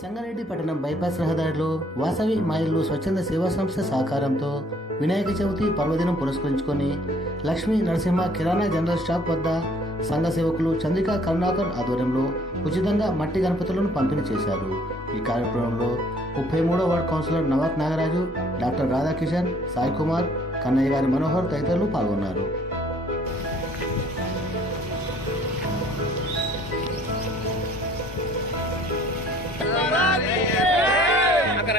సంగారెడ్డి పట్టణం బైపాస్ రహదారిలో వాసవి మాయలు స్వచ్ఛంద సేవా సంస్థ సహకారంతో వినాయక చవితి పర్వదినం పురస్కరించుకొని లక్ష్మీ నరసింహ కిరాణా జనరల్ షాప్ వద్ద సంఘ సేవకులు చంద్రిక కరుణాకర్ ఆధ్వర్యంలో ఉచితంగా మట్టి గణపతులను పంపిణీ చేశారు. ఈ కార్యక్రమంలో ముప్పై మూడో ward councillor Navak Nagaraju doctor Radhakishan Sai Kumar Kannaiah గారి మనోహర్ తదితరులు పాల్గొన్నారు.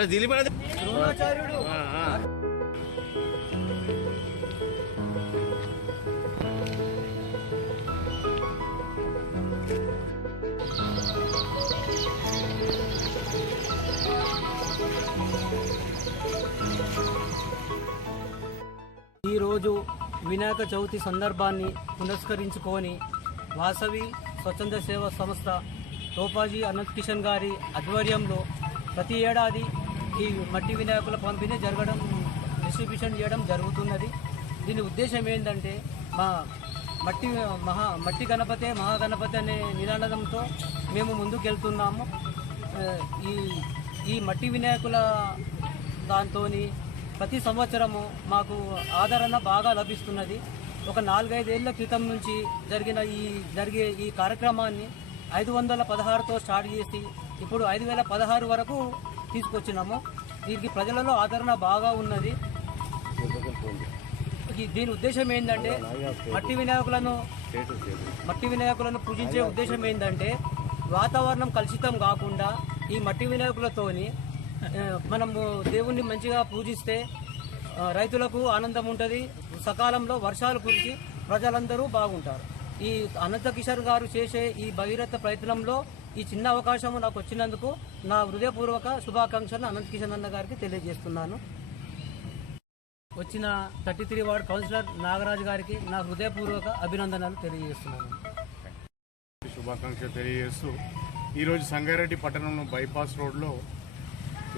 అరే దిలీప్ అనేది ఈరోజు వినాయక చవితి సందర్భాన్ని పురస్కరించుకొని వాసవి స్వచ్ఛంద సేవా సంస్థ టోపాజీ అనంత్ కిషన్ గారి ఆధ్వర్యంలో ప్రతి ఏడాది ఈ మట్టి వినాయకుల పంపిణీ జరగడం డిస్ట్రిబ్యూషన్ చేయడం జరుగుతున్నది. దీని ఉద్దేశం ఏంటంటే మా మట్టి మహా మట్టి గణపతే మహాగణపతి అనే నినాదంతో మేము ముందుకెళ్తున్నాము. ఈ ఈ మట్టి వినాయకుల దాంతో ప్రతి సంవత్సరము మాకు ఆదరణ బాగా లభిస్తున్నది. ఒక నాలుగైదేళ్ళ క్రితం నుంచి జరిగిన ఈ జరిగే ఈ కార్యక్రమాన్ని ఐదు వందల పదహారుతో స్టార్ట్ చేసి ఇప్పుడు ఐదు వేల పదహారు వరకు తీసుకొచ్చినాము. దీనికి ప్రజలలో ఆదరణ బాగా ఉన్నది. దీని ఉద్దేశం ఏంటంటే మట్టి వినాయకులను మట్టి వినాయకులను పూజించే ఉద్దేశం ఏంటంటే వాతావరణం కలుషితం కాకుండా ఈ మట్టి వినాయకులతోని మనము దేవుణ్ణి మంచిగా పూజిస్తే రైతులకు ఆనందం ఉంటుంది. సకాలంలో వర్షాలు కురిసి ప్రజలందరూ బాగుంటారు. ఈ అనంత కిషోర్ గారు చేసే ఈ భగీరథ ప్రయత్నంలో ఈ చిన్న అవకాశం నాకు వచ్చినందుకు నా హృదయపూర్వక శుభాకాంక్షలను అనంత కిషన్ అన్న గారికి తెలియజేస్తున్నాను. వచ్చిన thirty three ward councillor Nagaraju గారికి నా హృదయపూర్వక అభినందనలు తెలియజేస్తున్నాను. శుభాకాంక్షలు తెలియజేస్తూ ఈరోజు సంగారెడ్డి పట్టణంలో బైపాస్ రోడ్లో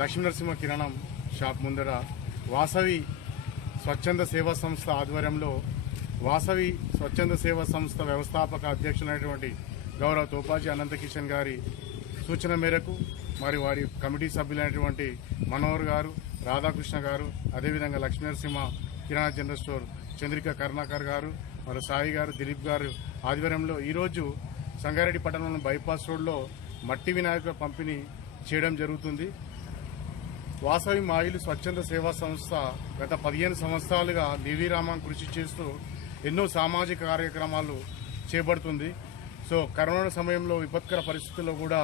లక్ష్మీనరసింహ కిరణం షాప్ ముందర వాసవి స్వచ్ఛంద సేవా సంస్థ ఆధ్వర్యంలో వాసవి స్వచ్ఛంద సేవా సంస్థ వ్యవస్థాపక అధ్యక్షులైనటువంటి గౌరవ తోపాజీ అనంతకిషన్ గారి సూచన మేరకు మరి వారి కమిటీ సభ్యులైనటువంటి మనోహర్ గారు రాధాకృష్ణ గారు అదేవిధంగా లక్ష్మీనరసింహ కిరాణా జనరల్ స్టోర్ చంద్రిక కరుణాకర్ గారు మరి సాయి గారు దిలీప్ గారు ఆధ్వర్యంలో ఈరోజు సంగారెడ్డి పట్టణంలో బైపాస్ రోడ్లో మట్టి వినాయక పంపిణీ చేయడం జరుగుతుంది. వాసవి మాయిలు స్వచ్ఛంద సేవా సంస్థ గత పదిహేను సంవత్సరాలుగా నిర్విరామం కృషి చేస్తూ ఎన్నో సామాజిక కార్యక్రమాలు చేపడుతుంది. సో కరోనా సమయంలో విపత్కర పరిస్థితుల్లో కూడా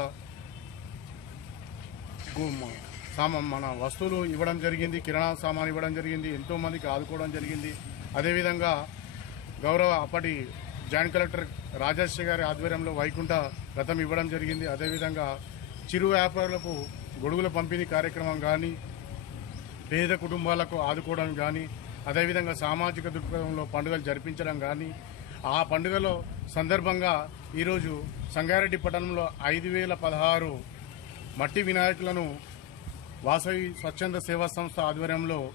సామా మన వస్తువులు ఇవ్వడం జరిగింది కిరాణా సామాన్ ఇవ్వడం జరిగింది ఎంతోమందికి ఆదుకోవడం జరిగింది. అదేవిధంగా గౌరవ అప్పటి జాయింట్ కలెక్టర్ రాజేశ్వర గారి ఆధ్వర్యంలో వైకుంఠ రథం ఇవ్వడం జరిగింది. అదేవిధంగా చిరు వ్యాపారులకు గొడుగుల పంపిణీ కార్యక్రమం కానీ పేద కుటుంబాలకు ఆదుకోవడం కానీ అదేవిధంగా సామాజిక దృక్పథంలో పండుగలు జరిపించడం కానీ ఆ పండుగలో సందర్భంగా ఈరోజు సంగారెడ్డి పట్టణంలో ఐదు వేల పదహారు మట్టి వినాయకులను వాసవి స్వచ్ఛంద సేవా సంస్థ ఆధ్వర్యంలో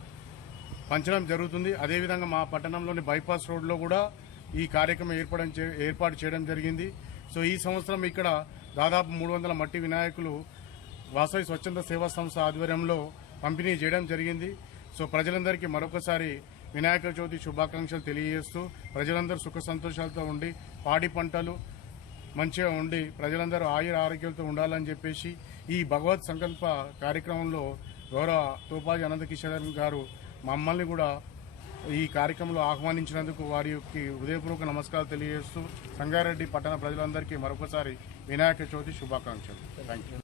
పంచడం జరుగుతుంది. అదేవిధంగా మా పట్టణంలోని బైపాస్ రోడ్లో కూడా ఈ కార్యక్రమం ఏర్పడం చే- ఏర్పాటు చేయడం జరిగింది. సో ఈ సంవత్సరం ఇక్కడ దాదాపు మూడు వందల మట్టి వినాయకులు వాసవి స్వచ్ఛంద సేవా సంస్థ ఆధ్వర్యంలో పంపిణీ చేయడం జరిగింది. సో ప్రజలందరికీ మరొకసారి వినాయక చవితి శుభాకాంక్షలు తెలియజేస్తూ ప్రజలందరూ సుఖ సంతోషాలతో ఉండి పాడి పంటలు మంచిగా ఉండి ప్రజలందరూ ఆయుర ఆరోగ్యాలతో ఉండాలని చెప్పేసి ఈ భగవత్ సంకల్ప కార్యక్రమంలో గౌరవ తూపాజీ అనంతకిషోర్ గారు మమ్మల్ని కూడా ఈ కార్యక్రమంలో ఆహ్వానించినందుకు వారి యొక్క హృదయపూర్వక నమస్కారాలు తెలియజేస్తూ సంగారెడ్డి పట్టణ ప్రజలందరికీ మరొకసారి వినాయక చవితి శుభాకాంక్షలు. Thank you